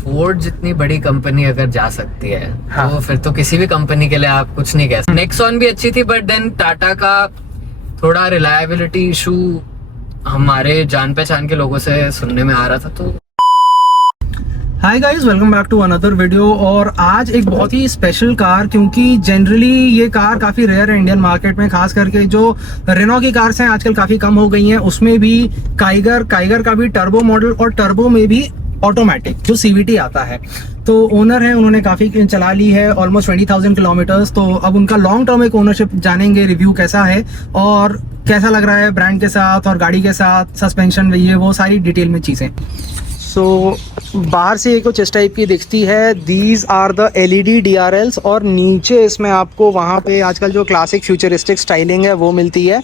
Ford जितनी बड़ी company अगर जा सकती है हाँ. तो फिर तो किसी भी कंपनी के लिए आप कुछ नहीं कह सकते। नेक्सॉन भी अच्छी थी बट देन टाटा का थोड़ा रिलायबिलिटी इशू हमारे जान पहचान के लोगों से सुनने में आ रहा था। तो hi guys, welcome back to another video. और आज एक बहुत ही स्पेशल कार, क्योंकि जनरली ये कार काफ़ी रेयर है इंडियन मार्केट में। खास करके जो रेनो की कार्स हैं आजकल काफ़ी कम हो गई हैं, उसमें भी काइगर का भी टर्बो मॉडल और टर्बो में भी ऑटोमेटिक जो सीवीटी आता है। तो ओनर है, उन्होंने काफ़ी चला ली है, ऑलमोस्ट 20,000 किलोमीटर्स। तो अब उनका लॉन्ग टर्म एक ओनरशिप जानेंगे, रिव्यू कैसा है और कैसा लग रहा है ब्रांड के साथ और गाड़ी के साथ, सस्पेंशन ये वो सारी डिटेल में चीज़ें। सो बाहर से ये कुछ इस टाइप की दिखती है। These are the LED DRLs और नीचे इसमें आपको वहाँ पे आजकल जो क्लासिक फ्यूचरिस्टिक स्टाइलिंग है वो मिलती है।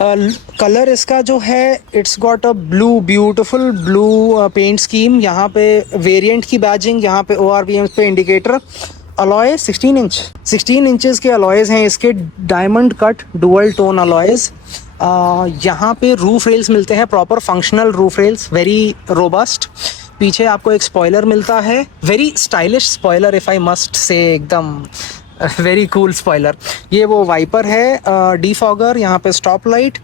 कलर इसका जो है, it's got a beautiful blue paint scheme. यहाँ पे वेरिएंट की बैजिंग, यहाँ पे ORVM पे इंडिकेटर। अलॉय 16 इंचेस के अलॉयज हैं इसके, diamond cut dual tone alloys. यहाँ पे रूफ रेल्स मिलते हैं, proper functional roof rails, very robust. पीछे आपको एक स्पॉइलर मिलता है, very stylish spoiler if I must say, एकदम वेरी कूल स्पॉइलर। ये वो वाइपर है, डिफॉगर, यहाँ पे स्टॉप लाइट।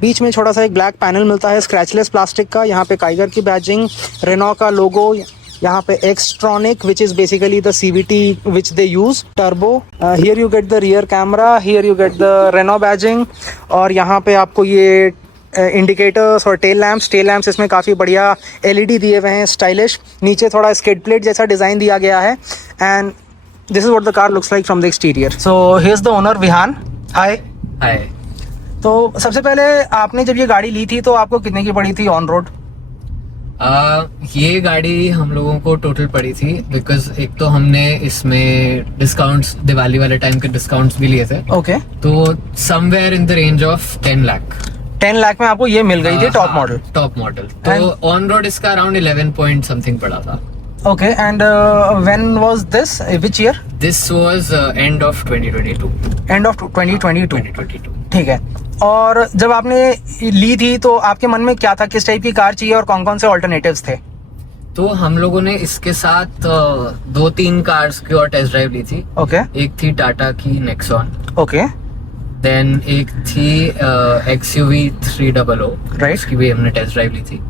बीच में छोटा सा एक ब्लैक पैनल मिलता है स्क्रैचलेस प्लास्टिक का। यहाँ पे काइगर की बैजिंग, रेनो का लोगो, यहाँ पे Xtronic which is basically the CVT which they use, turbo. Here you get the rear camera, here you get the Renault badging. और यहाँ पे आपको ये इंडिकेटर्स और टेल लैम्प्स इसमें काफ़ी बढ़िया LED दिए हुए हैं, स्टाइलिश। नीचे थोड़ा स्किड प्लेट जैसा डिज़ाइन दिया गया है। And this is what the car looks like from the exterior. So here is the owner Vihaan. Hi. तो सबसे पहले आपने जब ये गाड़ी ली थी तो आपको कितने की पड़ी थी ऑन रोड? ये गाड़ी हम लोगों को टोटल पड़ी थी, बिकॉज एक तो हमने इसमें डिस्काउंट्स, दिवाली वाले टाइम के डिस्काउंट्स भी लिए थे। ओके। तो somewhere in the range of 10 lakh. 10 lakh में आपको ये मिल गई थी टॉप मॉडल? Top model. तो ऑन रोड इसका अराउंड 11 पॉइंट समथिंग पड़ा था। Okay. And when was this, which year? This was end of 2022। End of 2022। ठीक है। और जब आपने ली थी तो आपके मन में क्या था, किस टाइप की कार चाहिए और कौन कौन से ऑल्टरनेटिव्स थे? तो हम लोगों ने इसके साथ 2-3 कार्स की और टेस्ट ड्राइव ली थी। ओके। एक थी टाटा की नेक्सॉन। ओके। देन एक थी XUV 300, राइट, इसकी भी हमने टेस्ट ड्राइव ली थी।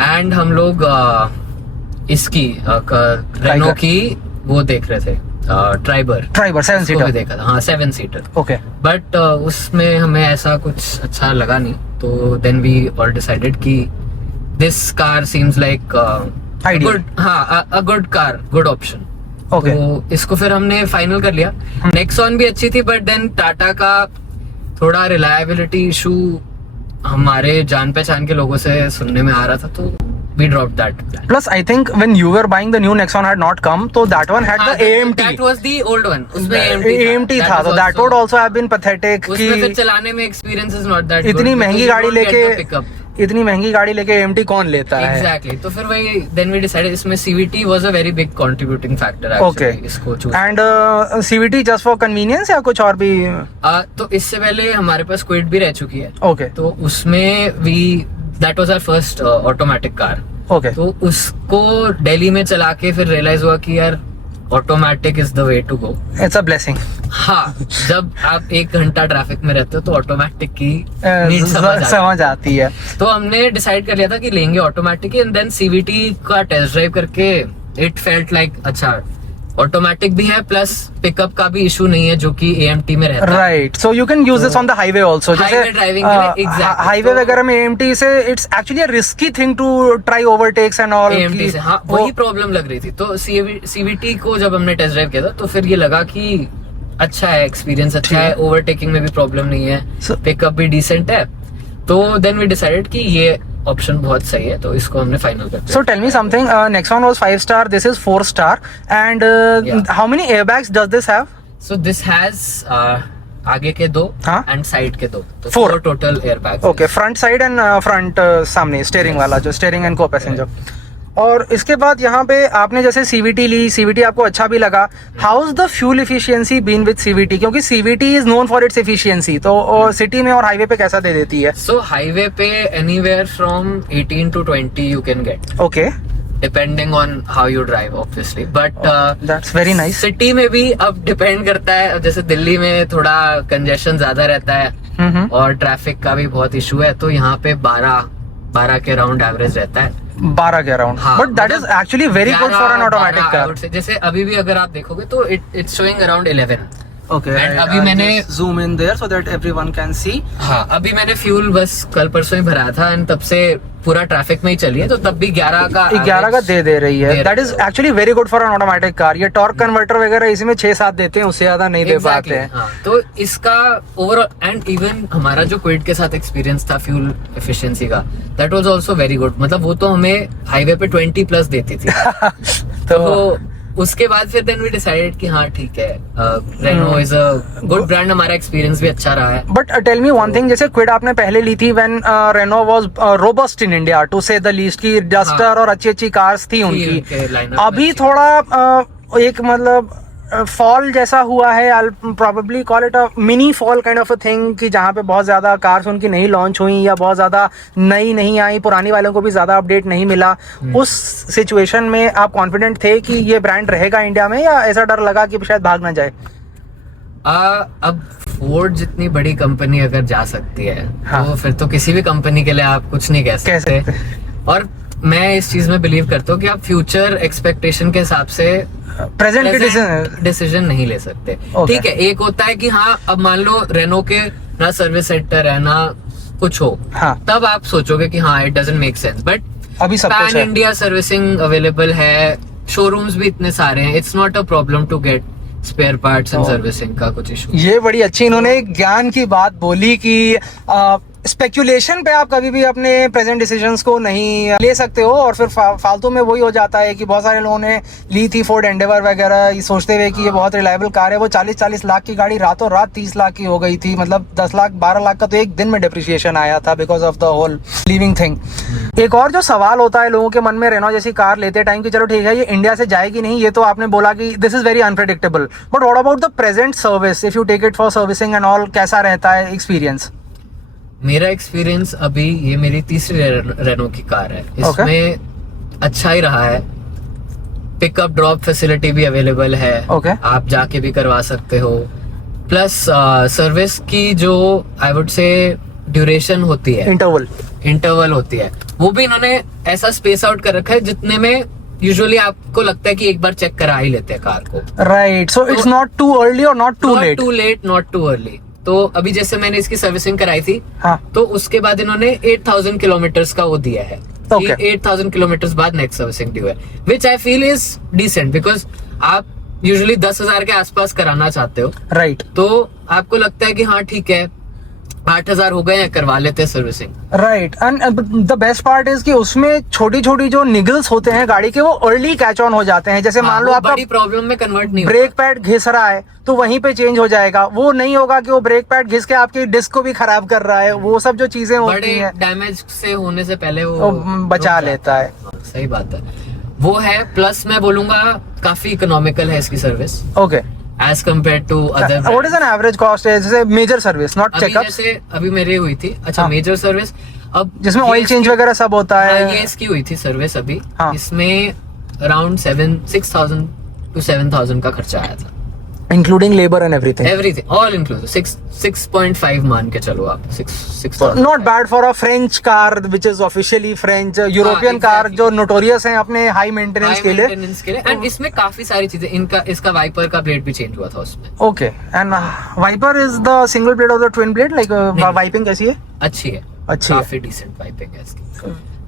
एंड हम लोग इसकी रेनो की वो देख रहे थे, ट्राइबर 7 सीटर भी देखा था। हाँ, 7 सीटर। ओके। बट उसमें हमें ऐसा कुछ अच्छा लगा नहीं, तो देन वी ऑल डिसाइडेड कि this car seems like good, हाँ, a good car, good option. Okay. तो इसको फिर हमने फाइनल कर लिया। नेक्सॉन भी अच्छी थी बट देन टाटा का थोड़ा रिलायबिलिटी इशू हमारे जान पहचान के लोगों से सुनने में आ रहा था, तो we dropped that. Plus, I think when you were buying the new Nexon had not come, so that one had the AMT. That was the old one. उसमें AMT था, so that would also have been pathetic. उसमें फिर चलाने में experience is not that good. इतनी महंगी गाड़ी लेके AMT कौन लेता है? Exactly. तो फिर वही then we decided इसमें CVT was a very big contributing factor actually. Okay. इसको choose. And CVT just for convenience या कुछ और भी? तो इससे पहले हमारे पास Quid भी रह चुकी है। Okay. तो उसमें that was our first automatic car. Okay. तो उसको दिल्ली में चला के फिर रियलाइज हुआ कि यार automatic is the way to go. It's a blessing. हाँ, जब आप 1 घंटा ट्रैफिक में रहते हो तो ऑटोमेटिक की नीड समझ आती है। तो हमने डिसाइड कर लिया था कि लेंगे ऑटोमेटिक, एंड देन CVT का टेस्ट ड्राइव करके इट फेल्ट लाइक अच्छा ऑटोमेटिक भी है, प्लस पिकअप का भी इशू नहीं है जो कि AMT में रहता है। Right, so you can use this on the highway also. Highway driving के लिए एग्जैक्टली। हाईवे वगैरह में AMT से it's actually a risky thing to try overtakes and all. AMT से हाँ, वही प्रॉब्लम लग रही थी। तो CVT को जब हमने टेस्ट ड्राइव किया था तो फिर ये लगा कि अच्छा है, एक्सपीरियंस अच्छा है, ओवरटेकिंग में भी प्रॉब्लम नहीं है, पिकअप भी डिसेंट है। तो देन वी डिसाइडेड कि ये ऑप्शन बहुत सही है, तो इसको हमने फाइनल कर दिया। So tell me something, Nexon was 5 star, this is 4 star, and how many airbags does this have? So this has आगे के 2 एंड साइड के 2, तो 4 total airbags. Okay, front side and front सामने स्टीयरिंग वाला, जो steering and को passenger. और इसके बाद यहाँ पे आपने जैसे CVT ली, CVT आपको अच्छा भी लगा। How is the fuel efficiency been with CVT? क्योंकि CVT is known for its efficiency, तो सिटी में और हाईवे पे कैसा दे देती है? सो हाईवे पे anywhere from 18 to 20 you can get. Okay. Depending on how you drive obviously, but that's very nice. City में भी अब डिपेंड करता है, जैसे दिल्ली में थोड़ा कंजेशन ज्यादा रहता है और ट्रैफिक का भी बहुत इशू है, तो यहाँ पे 12 के राउंड एवरेज रहता है। 12 के around, but that is actually very good for an automatic car. जैसे अभी भी अगर आप देखोगे तो it's showing around 11। Okay, And अभी मैंने zoom in there so that everyone can see. हाँ, अभी मैंने फ्यूल बस कल परसों ही भरा था एंड तब से पूरा ट्रैफिक में ही चली है, तो तब भी 11 का दे रही है। That is actually very good for an automatic car. ये टॉर्क कन्वर्टर वगैरह इसमें 6-7 देते हैं, उससे ज्यादा नहीं दे पाते हैं। हाँ, तो इसका ओवरऑल एंड इवन हमारा जो क्विड के साथ एक्सपीरियंस था फ्यूल एफिशिएंसी का, that was also very good. मतलब वो तो हमें हाईवे पे 20+ देती थी। तो उसके बाद फिर देन वी डिसाइडेड कि हाँ ठीक है, Renault is a good brand, हमारा एक्सपीरियंस भी अच्छा रहा है। But tell me one thing, जैसे क्विड आपने पहले ली थी when Renault was robust in India to say the least, की डस्टर और अच्छी कार्स थी उनकी। अभी थोड़ा एक मतलब फॉल जैसा हुआ है, I probably call it a mini fall kind of a thing, कि जहाँ पे बहुत ज्यादा कार्स उनकी नहीं लॉन्च हुई या बहुत ज्यादा नई नहीं आई, पुरानी वालों को भी ज्यादा अपडेट नहीं मिला। उस सिचुएशन में आप कॉन्फिडेंट थे कि ये ब्रांड रहेगा इंडिया में, या ऐसा डर लगा कि शायद भाग ना जाए? अब फोर्ड जितनी बड़ी कंपनी अगर जा सकती है, हाँ, तो फिर तो किसी भी कंपनी के लिए आप कुछ नहीं कह सकते। और मैं इस चीज में बिलीव करता हूँ कि आप फ्यूचर एक्सपेक्टेशन के हिसाब से प्रेजेंट डिसीजन नहीं ले सकते। ठीक है, एक होता है कि हाँ अब मान लो रेनो के ना सर्विस सेंटर है ना कुछ हो, हाँ, तब आप सोचोगे कि हाँ it doesn't make sense, but अभी सब कुछ पैन है। इंडिया सर्विसिंग अवेलेबल है, शोरूम्स भी इतने सारे हैं, it's not a problem to get spare parts and servicing का कुछ इशू। ये बड़ी अच्छी इन्होंने ज्ञान की बात बोली कि स्पेक्यूलेशन पे आप कभी भी अपने प्रेजेंट डिसीजंस को नहीं ले सकते हो, और फिर फालतू में वही हो जाता है कि बहुत सारे लोगों ने ली थी फोर्ड एंडेवर वगैरह, ये सोचते हुए कि ये बहुत रिलायबल कार है। वो 40-40 लाख की गाड़ी रातों रात 30 लाख की हो गई थी। मतलब 10 लाख 12 लाख का तो एक दिन में डिप्रिसिएशन आया था because of the whole living thing. एक और जो सवाल होता है लोगों के मन में रेनो जैसी कार लेते टाइम, कि चलो ठीक है ये इंडिया से जाएगी नहीं, ये तो आपने बोला कि this is very unpredictable, but what about the present service, if you take it for servicing and all, कैसा रहता है एक्सपीरियंस? मेरा एक्सपीरियंस अभी, ये मेरी तीसरी रेनो की कार है, इसमें अच्छा ही रहा है। पिकअप ड्रॉप फैसिलिटी भी अवेलेबल है, आप जाके भी करवा सकते हो। प्लस सर्विस की जो आई वुड से ड्यूरेशन होती है, इंटरवल होती है, वो भी इन्होंने ऐसा स्पेस आउट कर रखा है जितने में यूजुअली आपको लगता है कि एक बार चेक करा ही लेते हैं कार को। Right, so it's not too early और not too late, not too early. तो अभी जैसे मैंने इसकी सर्विसिंग कराई थी, हाँ, तो उसके बाद इन्होंने 8000 किलोमीटर्स का वो दिया है, 8000 किलोमीटर्स बाद नेक्स्ट सर्विसिंग ड्यू है, which I feel is decent, because आप यूजुअली 10,000 के आसपास कराना चाहते हो, राइट, तो आपको लगता है कि हाँ ठीक है 8,000 हो गए हैं, करवा लेते हैं servicing. Right, and the best part is कि उसमें छोटी छोटी जो निगल्स होते हैं गाड़ी के, वो अर्ली कैच ऑन हो जाते हैं। जैसे मान लो आपका बड़ी प्रॉब्लम में कन्वर्ट नहीं, ब्रेक पैड घिस रहा है तो वहीं पे चेंज हो जाएगा। वो नहीं होगा कि वो ब्रेक पैड घिस के आपकी डिस्क को भी खराब कर रहा है। वो सब जो चीजें होती हैं, डैमेज से होने से पहले वो बचा लेता है। सही बात है, वो है। प्लस मैं बोलूंगा काफी इकोनॉमिकल है इसकी service, okay, as compared to other brands. What is an average cost? जैसे मेजर सर्विस, नॉट चेकअप। जैसे अभी मेरी हुई थी, अच्छा मेजर सर्विस, अब जिसमें ऑयल चेंज वगैरह सब होता है। ये इसकी हुई थी सर्विस अभी, हाँ, इसमें अराउंड 6,000 to 7,000 का खर्चा आया था, including labour and everything all inclusive. 6.5 मान के चलो आप, 6,000। Not bad for a French car which is officially French, European car जो नोटोरियस हैं अपने हाई मेंटेनेंस के लिए। एंड इसमें काफी सारी चीजें, इसका वाइपर का ब्लेड भी चेंज हुआ था उसमें। Okay, and wiper is the single blade और the twin blade, like wiping कैसी है? अच्छी है, काफी डिसेंट वाइपिंग है इसकी।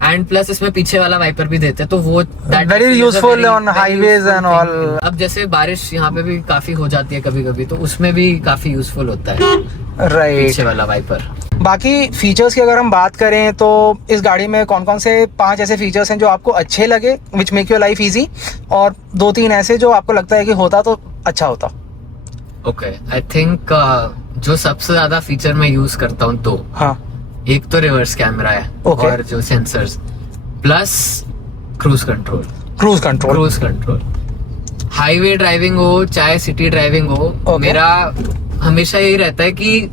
एंड प्लस इसमें पीछे वाला वाइपर भी देते, तो वो very useful on highways and all. अब जैसे बारिश यहाँ पे भी काफी हो जाती है कभी कभी, तो उसमें भी काफी यूजफुल होता है, राइट, पीछे वाला वाइपर। बाकी फीचर्स की अगर हम बात करें तो इस गाड़ी में कौन कौन से 5 ऐसे फीचर्स हैं जो आपको अच्छे लगे, which make your life easy, और 2-3 ऐसे जो आपको लगता है कि होता तो अच्छा होता? ओके, आई थिंक जो सबसे ज्यादा फीचर मैं यूज करता हूँ, तो हाँ, एक तो रिवर्स कैमरा है, और जो sensors, plus cruise control. Highway driving हो चाहे सिटी ड्राइविंग हो, मेरा हमेशा यही रहता है कि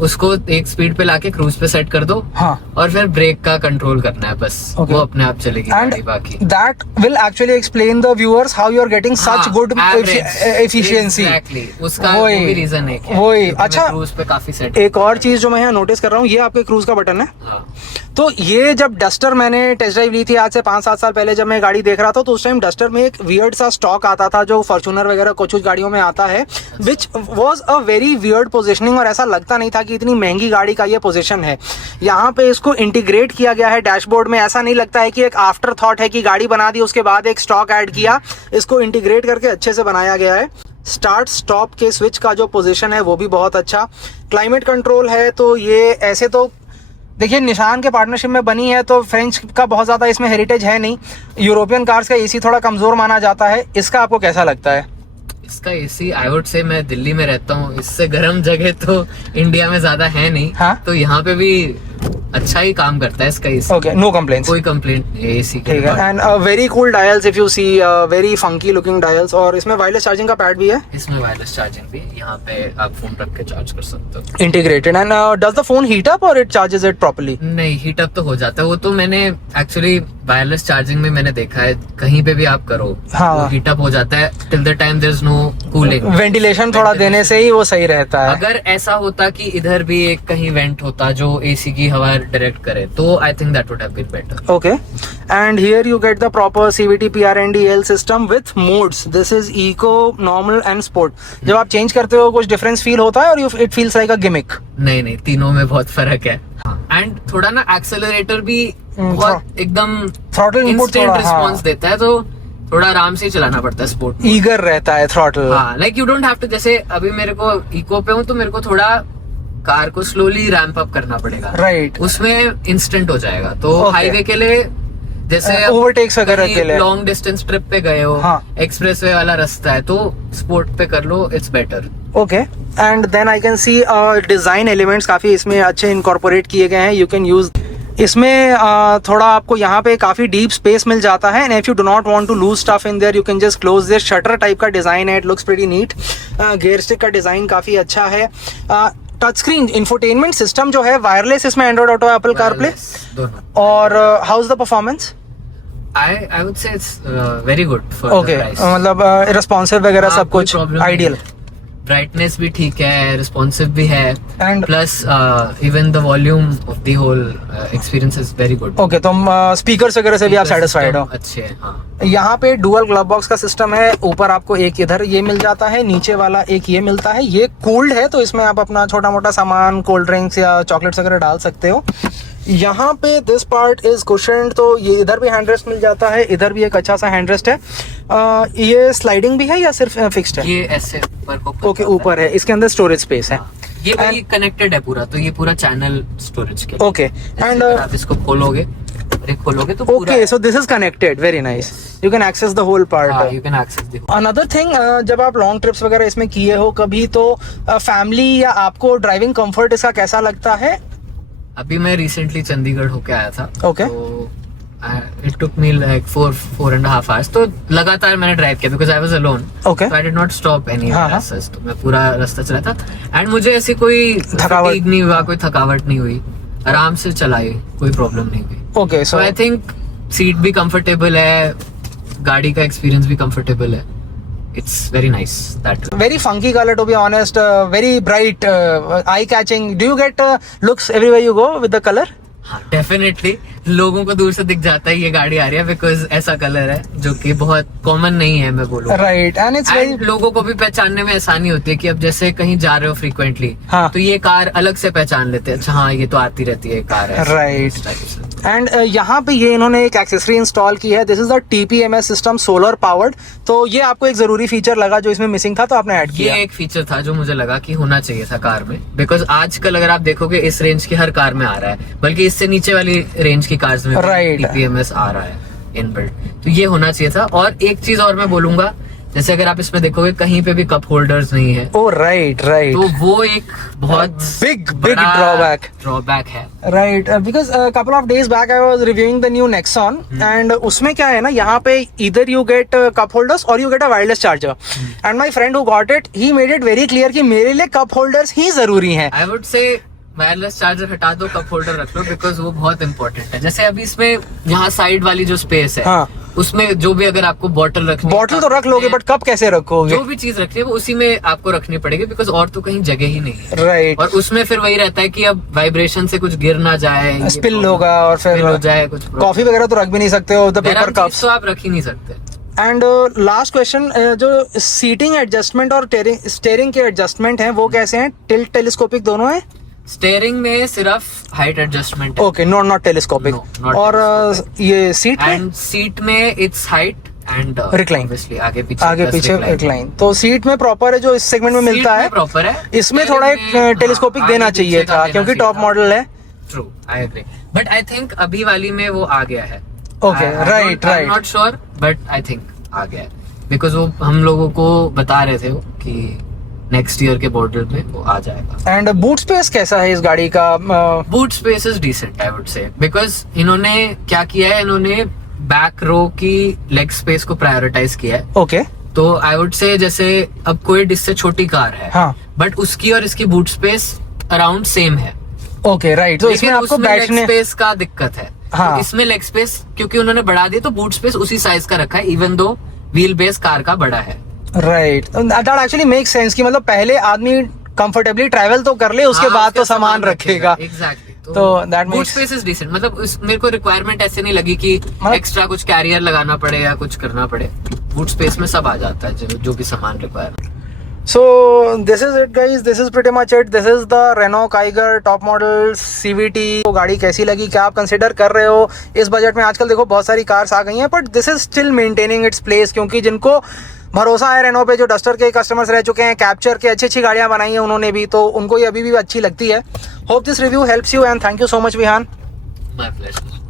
उसको एक स्पीड पे लाके क्रूज पे सेट कर दो हाँ और फिर ब्रेक का कंट्रोल करना है बस। Okay. वो अपने आप चलेगी And गाड़ी बाकी। that will actually explain the viewers how you are getting such good efficiency. Exactly. उसका वो भी रीजन है क्या? वही। क्योंकि अच्छा, मैं क्रूज पे काफी सेट। एक और चीज जो मैं यहाँ नोटिस कर रहा हूँ, ये आपके क्रूज का बटन है। हाँ। तो ये जब डस्टर मैंने टेस्ट ड्राइव ली थी आज से 5-7 साल पहले, जब मैं गाड़ी देख रहा था, तो उस टाइम डस्टर में एक वियर्ड सा स्टॉक आता था जो फॉर्च्यूनर वगैरह कुछ गाड़ियों में आता है, which was a very weird positioning, और ऐसा लगता नहीं था कि इतनी महंगी गाड़ी का ये पोजीशन है। यहाँ पे इसको इंटीग्रेट किया गया है डैशबोर्ड में। ऐसा नहीं लगता है कि एक आफ्टर थॉट है कि गाड़ी बना दी उसके बाद एक स्टॉक ऐड किया, इसको इंटीग्रेट करके अच्छे से बनाया गया है। स्टार्ट स्टॉप के स्विच का जो पोजीशन है वो भी बहुत अच्छा। क्लाइमेट कंट्रोल है, तो ये ऐसे तो देखिए निशान के पार्टनरशिप में बनी है, तो फ्रेंच का बहुत ज़्यादा इसमें हेरिटेज है नहीं। यूरोपियन कार्स का एसी थोड़ा कमज़ोर माना जाता है, इसका आपको कैसा लगता है? इसका एसी आई वुड से, मैं दिल्ली में रहता हूँ, इससे गर्म जगह तो इंडिया में ज्यादा है नहीं। हाँ? तो यहाँ पे भी अच्छा ही काम करता है इसका एसी। Okay, no complaints. कोई कंप्लेंट नहीं है एसी के। ठीक है। And very cool dials if you see, very funky looking dials. और इसमें वायरलेस चार्जिंग का पैड भी है। इसमें वायरलेस चार्जिंग भी, यहाँ पे आप फोन रख के चार्ज कर सकते हो। Integrated. And does the phone heat up और इट चार्जेस इट प्रॉपर्ली? नहीं, हीट अप तो हो जाता है वो, तो मैंने एक्चुअली वायरलेस चार्जिंग में मैंने देखा है, कहीं पे भी आप करो हाँ, हीट अप हो जाता है till the time there is no cooling. Ventilation थोड़ा देने से ही वो सही रहता है। अगर ऐसा होता कि इधर भी एक कहीं वेंट होता जो एसी की हवा डायरेक्ट करे, तो I think that would have been better. Okay, and here you get the proper CVT PRNDL system with modes. This is eco, normal and sport. जब आप चेंज करते हो कुछ डिफरेंस फील होता है, और it feels like a gimmick? नहीं, तीनों में बहुत फर्क है। एंड थोड़ा ना एक्सेलरेटर भी बहुत एकदम थ्रॉटल इनपुट इंस्टेंट थोड़ा रिस्पांस देता है, तो थोड़ा आराम से चलाना पड़ता है स्पोर्ट। ईगर रहता है थ्रॉटल। हाँ, like you don't have to, जैसे अभी मेरे को इको पे हूँ तो मेरे को थोड़ा कार को स्लोली रैंप अप करना पड़ेगा। राइट। उसमें इंस्टेंट हो जाएगा। तो Okay. हाईवे के लिए जैसे ओवरटेक्स वगैरह के लिए, लॉन्ग डिस्टेंस ट्रिप पे गए हो, हाँ, एक्सप्रेसवे वाला रास्ता है, तो स्पोर्ट पे कर लो, it's better. Okay. And then I can see design elements काफी इसमें अच्छे इनकॉर्पोरेट किए गए हैं। यू कैन यूज इसमें थोड़ा आपको यहाँ पे काफी डीप स्पेस मिल जाता है। And if you do not want to lose stuff in there, you can just close this. Shutter type का डिजाइन है, it looks pretty neat. Gear stick का डिजाइन काफी अच्छा है। टच स्क्रीन इंफोटेनमेंट सिस्टम जो है वायरलेस, इसमें Android auto, Apple CarPlay दोनों। और how is the performance? I would say it's very good for okay, the price. मतलब रिस्पॉन्सिव वगैरह हाँ, सब कोई कुछ problem आइडियल। नहीं है। ब्राइटनेस भी ठीक है, रिस्पॉन्सिव भी है, and plus even the volume of the whole experience is very good. Okay, तो स्पीकर्स वगैरह से भी आप सेटिस्फाइड हो? अच्छे हैं, हाँ। यहाँ पे डुअल ग्लव बॉक्स का सिस्टम है। ऊपर आपको एक इधर ये मिल जाता है, नीचे वाला एक ये मिलता है। ये कूल्ड है, तो इसमें आप अपना छोटा मोटा सामान, कोल्ड ड्रिंक्स या चॉकलेट्स वगैरह डाल सकते हो। यहाँ पे दिस पार्ट इज कुशन्ड, तो ये इधर भी हैंडरेस्ट मिल जाता है, इधर भी एक अच्छा सा हैंडरेस्ट है। ये स्लाइडिंग भी है या सिर्फ फिक्स्ड है? ये ऐसे ऊपर को ओके, ऊपर है। इसके अंदर स्टोरेज स्पेस है। ये वही कनेक्टेड है पूरा, तो ये पूरा चैनल स्टोरेज के। ओके, एंड आप इसको खोलोगे तो पूरा okay, so this is connected, very nice. You can access the whole part. You can access the another thing, जब आप लॉन्ग ट्रिप्स वगैरह इसमें किए हो कभी, तो फैमिली या आपको ड्राइविंग कंफर्ट इसका कैसा लगता है? अभी मैं रिसेंटली चंडीगढ़ होके आया था। Okay. तो it took me like 4.5 hours, तो लगातार मैंने ड्राइव किया because I was alone. Okay. I did not stop any, हाँ। तो मैं पूरा रास्ता चला था। एंड मुझे ऐसी कोई थकावट fatigue नहीं हुआ, कोई थकावट नहीं हुई, आराम से चलाई, कोई प्रॉब्लम नहीं हुई। Okay, so I think seat भी कंफर्टेबल है, गाड़ी का एक्सपीरियंस भी कंफर्टेबल है। It's very nice that way. very funky color to be honest, very bright, eye catching. Do you get looks everywhere you go with the color? हाँ, definitely लोगों को दूर से दिख जाता है ये गाड़ी आ रही है, बिकॉज ऐसा कलर है जो कि बहुत कॉमन नहीं है, मैं बोलूँ। राइट, एंड इट्स वेरी, लोगों को भी पहचानने में आसानी होती है कि अब जैसे कहीं जा रहे हो फ्रीक्वेंटली, हाँ, तो ये कार अलग से पहचान लेते हैं, अच्छा हाँ ये तो आती रहती है कार है। राइट। एंड यहाँ पे ये इन्होंने एक एक्सेसरी इंस्टॉल की है। This is the TPMS system, solar powered. तो ये आपको एक जरूरी फीचर लगा जो इसमें मिसिंग था, तो आपने ऐड किया। ये एक फीचर था जो मुझे लगा कि होना चाहिए था कार में, बिकॉज आजकल अगर आप देखोगे इस रेंज की हर कार में आ रहा है, बल्कि इससे नीचे वाली रेंज की कार्स में Right. TPMS आ रहा है इनबिल्ट, तो ये होना चाहिए था। और एक चीज और मैं बोलूंगा, जैसे अगर आप इसमें देखोगे कहीं पे भी कप होल्डर्स नहीं है, ओ राइट राइट, तो वो एक बहुत बिग ड्रॉबैक है। Right, because couple of days back I was reviewing the new Nexon and उसमें क्या है ना, यहाँ पे इधर यू गेट कप होल्डर्स और you get a wireless charger, and my friend who got it he made it very clear कि मेरे लिए कप होल्डर्स ही जरूरी हैं। आई वुड से वायरलेस चार्जर हटा दो, कप होल्डर रख लो, बिकॉज वो बहुत इंपॉर्टेंट है। जैसे अभी इसमें यहाँ साइड वाली जो स्पेस है, हाँ, उसमें जो भी अगर आपको बॉटल रखनी, बॉटल तो रख लोगे बट कप कैसे रखोगे? जो भी चीज रखनी है वो उसी में आपको रखनी पड़ेगी, बिकॉज और तो कहीं जगह ही नहीं है। राइट, और उसमें फिर वही रहता है कि अब वाइब्रेशन से कुछ गिर ना जाए, स्पिल होगा और फिर हो जाए कुछ, कॉफी वगैरह तो रख भी नहीं सकते हो, द पेपर कप्स तो आप रख ही नहीं सकते। एंड लास्ट क्वेश्चन, जो सीटिंग एडजस्टमेंट और स्टेयरिंग के एडजस्टमेंट हैं वो कैसे हैं? टिल्ट टेलीस्कोपिक दोनों है? स्टेयरिंग में सिर्फ हाइट एडजस्टमेंट है। Okay, not telescopic. और ये सीट एंड सीट में इट्स हाइट एंड रिक्लाइन, आगे पीछे रिक्लाइन। तो सीट में प्रॉपर है जो इस सेगमेंट में मिलता है, प्रॉपर है। इसमें थोड़ा एक टेलीस्कोपिक देना चाहिए था क्योंकि टॉप मॉडल है। True, I agree, but I think अभी वाली में वो आ गया है। Okay, right right, not sure but I think आ गया है, बिकॉज वो हम लोगों को बता रहे थे कि नेक्स्ट ईयर के मॉडल में वो आ जाएगा। एंड बूट स्पेस कैसा है इस गाड़ी का? Boot space is decent I would say, because इन्होंने क्या किया है, इन्होंने बैक रो की लेग स्पेस को प्रायोरिटाइज किया है। ओके, तो आई वुड से जैसे अब कोई इससे छोटी कार है, हाँ, बट उसकी और इसकी बूट स्पेस अराउंड सेम है। ओके राइट, तो इसमें आपको बैठने लेग स्पेस का दिक्कत है। हाँ, तो इसमें लेग स्पेस क्योंकि उन्होंने बढ़ा दिया, तो बूट स्पेस उसी साइज का रखा है, even though wheel base car का बड़ा है। Right, that actually make sense कि मतलब पहले आदमी कंफर्टेबली ट्रैवल तो कर ले, उसके बाद तो सामान रखेगा। एग्जैक्टली, तो that boot space is decent. मतलब मेरे को रिक्वायरमेंट ऐसे नहीं लगी कि एक्स्ट्रा कुछ कैरियर लगाना पड़े या कुछ करना पड़े। बूट स्पेस में सब आ जाता है, जो भी सामान require. So this is it guys, this is pretty much it, this is the Renault Kiger top model CVT। तो गाड़ी कैसी लगी, क्या आप कंसिडर कर रहे हो इस बजट में? आजकल देखो बहुत सारी कार्स आ गई हैं but this is still maintaining its place, क्योंकि जिनको भरोसा है रेनो पे, जो डस्टर के कस्टमर्स रह चुके हैं, कैप्चर के अच्छी गाड़ियां बनाई हैं उन्होंने भी, तो उनको ये अभी भी अच्छी लगती है। Hope this review helps you and thank you so much Vihaan. My pleasure.